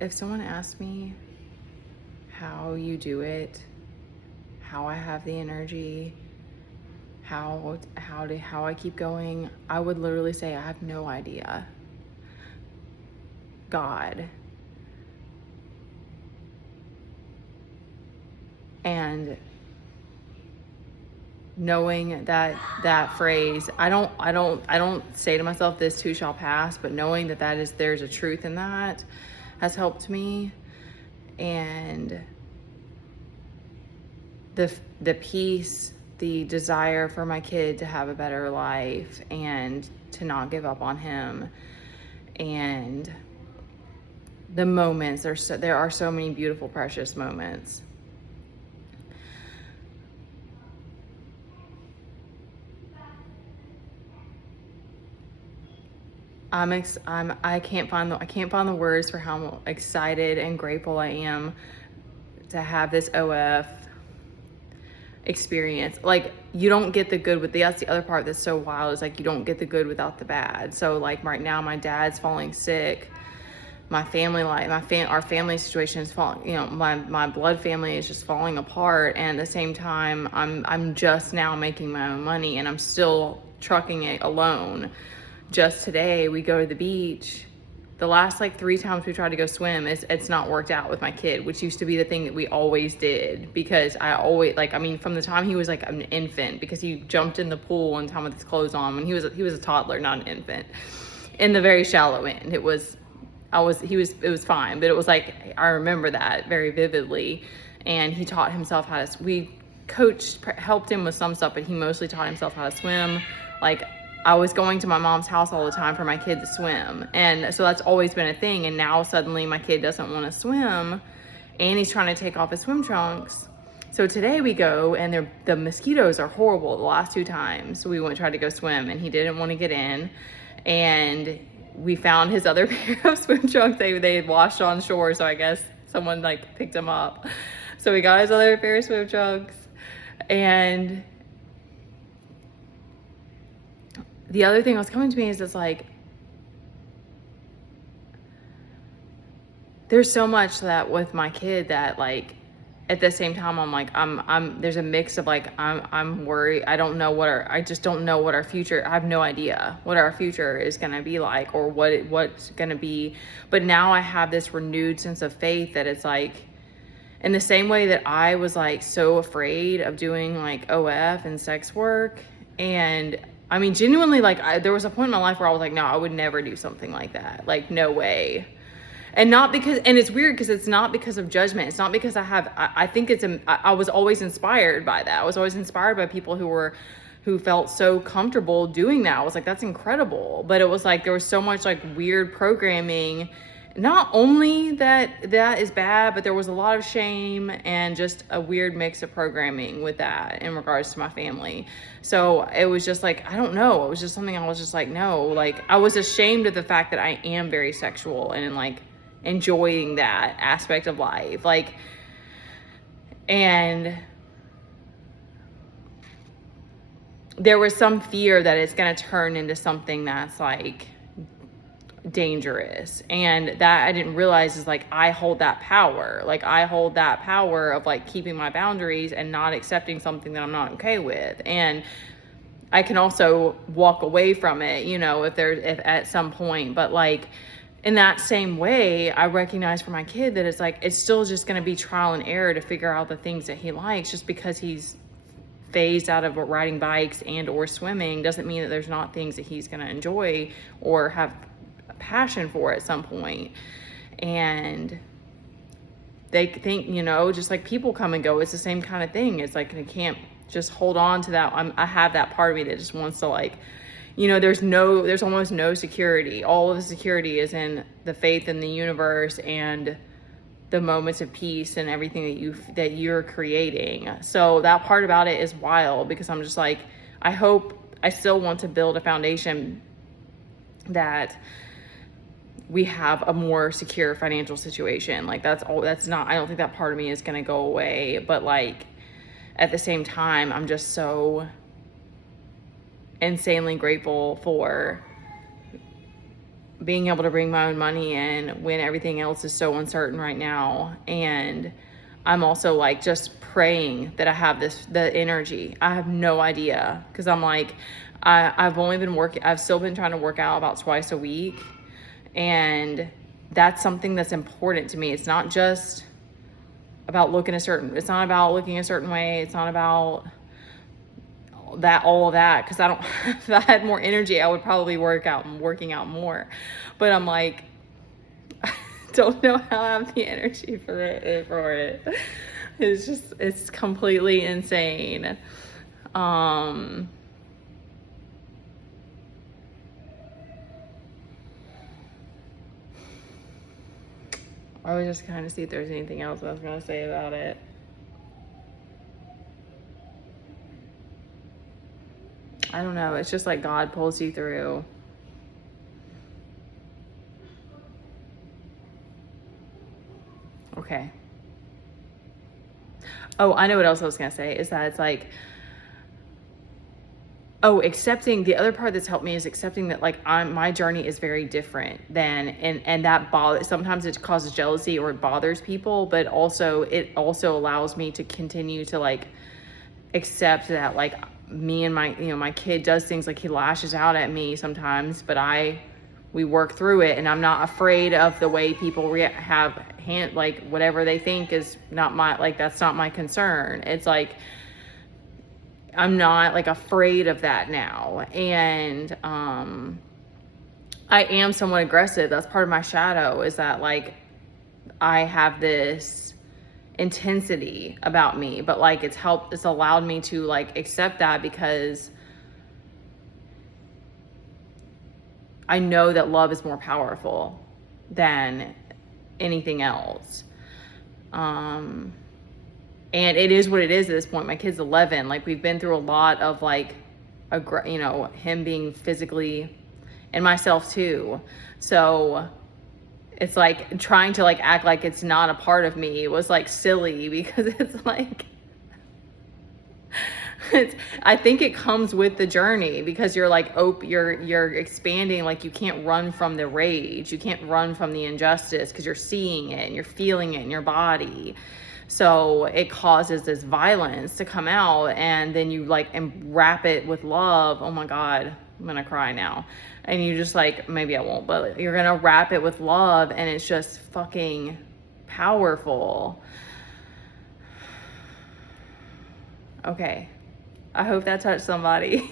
if someone asked me how you do it, how I have the energy, how I keep going, I would literally say I have no idea. God. And knowing that phrase, I don't say to myself, this too shall pass, but knowing there's a truth in that has helped me. And the peace, the desire for my kid to have a better life and to not give up on him, and the moments, there are so many beautiful, precious moments. I can't find the words for how excited and grateful I am to have this OF experience. Like, you don't get the good that's the other part that's so wild, is like you don't get the good without the bad. So like right now my dad's falling sick. My family, our family situation is falling, my blood family is just falling apart, and at the same time I'm just now making my own money and I'm still trucking it alone. Just today we go to the beach. The last like 3 times we tried to go swim, it's not worked out with my kid, which used to be the thing that we always did, because I always from the time he was like an infant, because he jumped in the pool one time with his clothes on when he was a toddler, not an infant, in the very shallow end. It was fine, but it was like, I remember that very vividly. And he taught himself we helped him with some stuff, but he mostly taught himself how to swim. Like, I was going to my mom's house all the time for my kid to swim. And so that's always been a thing. And now suddenly my kid doesn't want to swim and he's trying to take off his swim trunks. So today we go, and the mosquitoes are horrible. The last 2 times we tried to go swim and he didn't want to get in. And we found his other pair of swim trunks. They had washed on shore, so I guess someone like picked them up. So we got his other pair of swim trunks. And the other thing that was coming to me is it's like, there's so much that with my kid that like, at the same time, I'm like, there's a mix of like, I'm worried. I just don't know what our future, I have no idea what our future is going to be like, or what's going to be. But now I have this renewed sense of faith that it's like, in the same way that I was like so afraid of doing like OF and sex work. And I mean, genuinely, like there was a point in my life where I was like, no, I would never do something like that. Like, no way. And not because, and it's weird because it's not because of judgment. It's not because I think I was always inspired by that. I was always inspired by people who felt so comfortable doing that. I was like, that's incredible. But it was like, there was so much like weird programming. Not only that is bad, but there was a lot of shame and just a weird mix of programming with that in regards to my family. So it was just like, I don't know. It was just something I was just like, no, like I was ashamed of the fact that I am very sexual and like enjoying that aspect of life. Like, and there was some fear that it's going to turn into something that's like dangerous, and that I didn't realize is like, I hold that power. Like, I hold that power of like keeping my boundaries and not accepting something that I'm not okay with. And I can also walk away from it, if at some point, but like, in that same way, I recognize for my kid that it's like, it's still just going to be trial and error to figure out the things that he likes. Just because he's phased out of riding bikes and or swimming doesn't mean that there's not things that he's going to enjoy or have a passion for at some point. And they think, just like people come and go, it's the same kind of thing. It's like, I can't just hold on to that. I have that part of me that just wants to like, there's almost no security. All of the security is in the faith in the universe and the moments of peace and everything that you're creating. So that part about it is wild, because I'm just like, I still want to build a foundation that we have a more secure financial situation. Like, I don't think that part of me is going to go away. But like, at the same time, I'm just so insanely grateful for being able to bring my own money in when everything else is so uncertain right now. And I'm also like just praying that I have the energy. I have no idea, because I'm like, I've still been trying to work out about twice a week. And that's something that's important to me. It's not just about it's not about looking a certain way. It's not about all of that, because I don't, if I had more energy, I would probably working out more. But I'm like, I don't know how I have the energy for it. It's completely insane. I was just kind of see if there's anything else I was going to say about it. I don't know. It's just like God pulls you through. Okay. Oh, I know what else I was going to say is that it's like, accepting the other part that's helped me is accepting that like my journey is very different than, and that sometimes it causes jealousy or it bothers people, but it also allows me to continue to like accept that like me and my kid does things, like he lashes out at me sometimes, but we work through it, and I'm not afraid of the way people like whatever they think is not that's not my concern. It's like I'm not like afraid of that now. And I am somewhat aggressive. That's part of my shadow, is that like I have this intensity about me, but like it's allowed me to like accept that, because I know that love is more powerful than anything else. And it is what it is at this point. My kid's 11. Like, we've been through a lot of like, him being physically, and myself too. So it's like trying to like act like it's not a part of me was like silly, because it's like, I think it comes with the journey, because you're like, you're expanding. Like, you can't run from the rage. You can't run from the injustice, because you're seeing it and you're feeling it in your body. So it causes this violence to come out, and then you like and wrap it with love. Oh my God, I'm gonna cry now. And you just like, maybe I won't, but you're gonna wrap it with love, and it's just fucking powerful. Okay. I hope that touched somebody.